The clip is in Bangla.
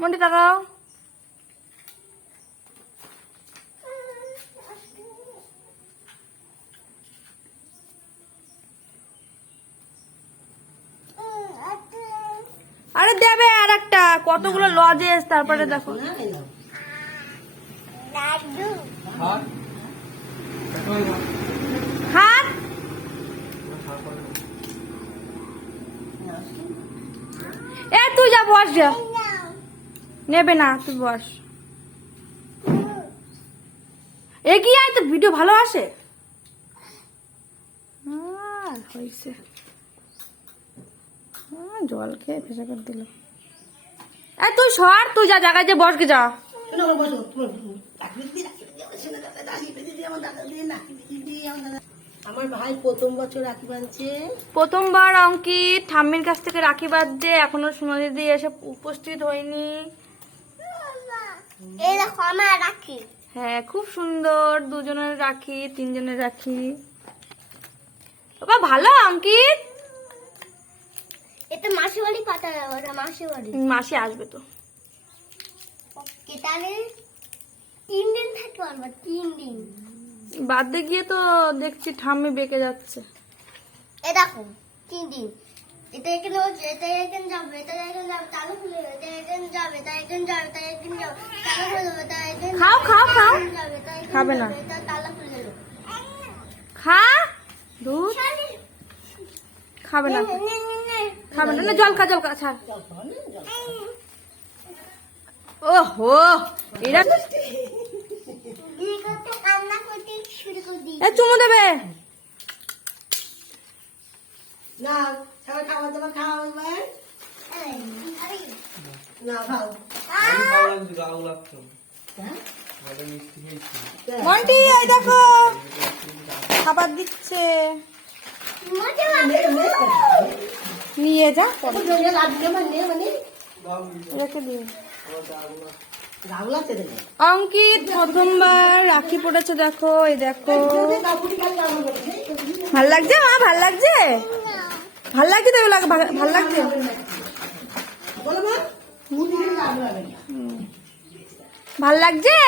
মন্টি তাকাও। আরে দেবে আর একটা, কতগুলো লজেস, তারপরে দেখো হাত। এ তুই যা, বস যা, নেবে না, তুই বস। এগিয়ে আয়, তো ভিডিও ভালো আসে। হয়েছে, জল খেয়ে ফেসে করে দিল। তুই সর, তুই যা জায়গায় যে বসকে যা। আমার ভাই প্রথম বছর রাখি বাঁধছে। প্রথমবার অঙ্কিত ঠাম্মির কাছ থেকে রাখি বাঁধছে, এখনো সোনা দিদি এসে উপস্থিত হয়নি। এই দেখো আমার রাখি। হ্যাঁ, খুব সুন্দর, দুজনের রাখি, তিনজনের রাখি। বাবা ভালো অঙ্কিত। এটা মাসি বাড়ি পাতা, ওটা মাসি বাড়ি। মাসি আসবে তো। ওকে, তাহলে 3 দিন থাকতে পারবো, 3 দিন। বাদে গিয়ে তো দেখছি ঠাম্মি বেঁকে যাচ্ছে। এ দেখো 3 দিন। এটা এখানে হচ্ছে, এটা এখানে যাবে, এটা এখানে যাবে, তাহলে খুলে যাবে, এটা এখানে যাবে, এটা এখানে যাবে, এটা এখানে যাবে, তাহলে খুলে যাবে, এটা এখানে খাও খাও খাও। যাবে, এটা এখানে খাবে না। যাবে, এটা তাহলে খুলে যাবে। খা, দুধ খাবে না, খাবে না, না জল খা, জল খা, ছাড়। ওহো, এরা কান্না করতে শুরু করে দিই। চুমু দেবে। না সবাই খাবার দাবার খাওয়া এবার। না খাও। মন্টি এই দেখো খাবার দিচ্ছে, নিয়ে যা, রেখে দিয়ে। অঙ্কিত প্রথমবার রাখি পড়েছে, দেখো, এই দেখো। ভাল লাগছে মা, ভাল লাগছে, ভাল লাগছে তো, ভাল লাগছে। ভাল লাগছে।